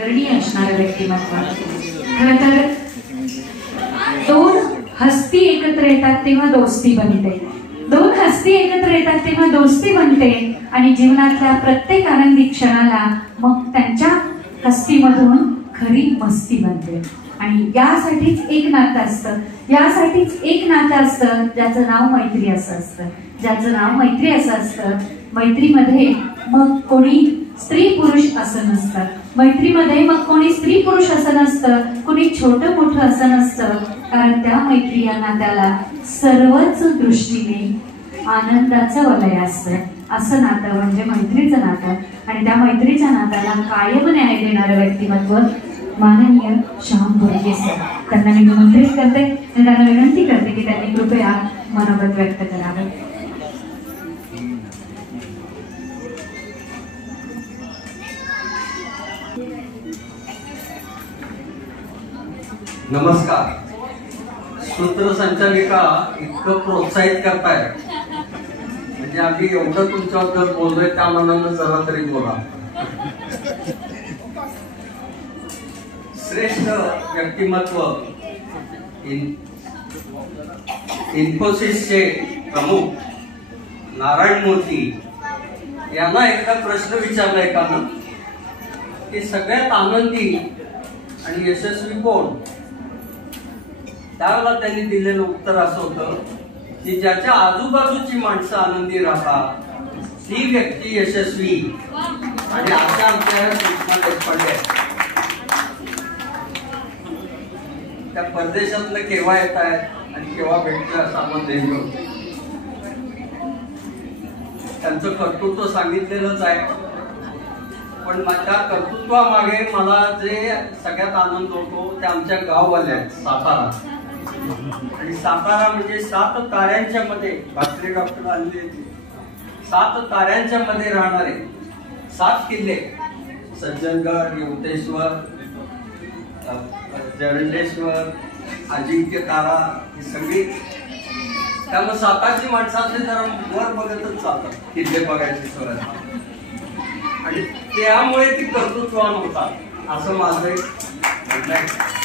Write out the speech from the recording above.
आदरणीय असणारं व्यक्तिमत्व. खरं तर दोन हस्ती एकत्र येतात तेव्हा दोस्ती बनते, दोन हस्ती एकत्र येतात तेव्हा दोस्ती बनते आणि जीवनातल्या प्रत्येक आनंदी क्षणाला मग त्यांच्या हस्तीमधून खरी मस्ती बनते. आणि यासाठीच एक नातं असतं, यासाठीच एक नातं असतं ज्याचं नाव मैत्री असं असतं, ज्याचं नाव मैत्री असं असतं. मैत्रीमध्ये मग कोणी स्त्री पुरुष असं नसतं, मैत्रीमध्ये मग कोणी स्त्री पुरुष असं नसतं, कोणी छोटं मोठं असं नसतं. कारण त्या मैत्री या नात्याला सर्वच दृष्टीने आनंदाचं वलय असतं. असं नातं म्हणजे मैत्रीचं नातं. आणि त्या मैत्रीच्या नात्याला कायम न्याय देणारं व्यक्तिमत्व माननीय श्याम भोरगे सर. त्यांना मी निमंत्रित करते आणि त्यांना विनंती करते की त्यांनी कृपया मनोगत व्यक्त करावे. नमस्कार. सूत्रसंचालिका इतकं प्रोत्साहित करताय म्हणजे आम्ही एवढं तुमच्याबद्दल बोललोय त्या मनानं जरा तरी बोला. श्रेष्ठ व्यक्तिमत्व इन्फोसिसचे प्रमुख नारायण मूर्ती यांना एकदा प्रश्न विचारलाय का की सगळ्यात आनंदी आणि यशस्वी कोण? त्यावेळेला त्यांनी दिलेलं उत्तर असं होतं की ज्याच्या आजूबाजूची माणसं आनंदी राहतात ती व्यक्ती यशस्वी. आणि अशा आमच्या सूचना देशपांडे त्या परदेशातलं केव्हा येत आहेत आणि केव्हा भेटतं असं आम्हाला देणं. त्यांचं कर्तृत्व सांगितलेलंच आहे, पण माझ्या कर्तृत्वामागे मला जे सगळ्यात आनंद होतो ते आमच्या गाववाले आहेत सातारा. आणि सातारा म्हणजे 7 ताऱ्यांच्या मध्ये भाकरे डॉक्टर आलेले 7 ताऱ्यांच्या मध्ये राहणारे 7 किल्ले सज्जनगड, यवतेश्वर, जरंडेश्वर, अजिंक्य तारा ही सगळी. त्यामुळे सातारची माणसं असली जरा वर बघतच चालतात किल्ले बघायची सवय आणि त्यामुळे ती कर्तृत्वान होतात असं माझं म्हणणं आहे.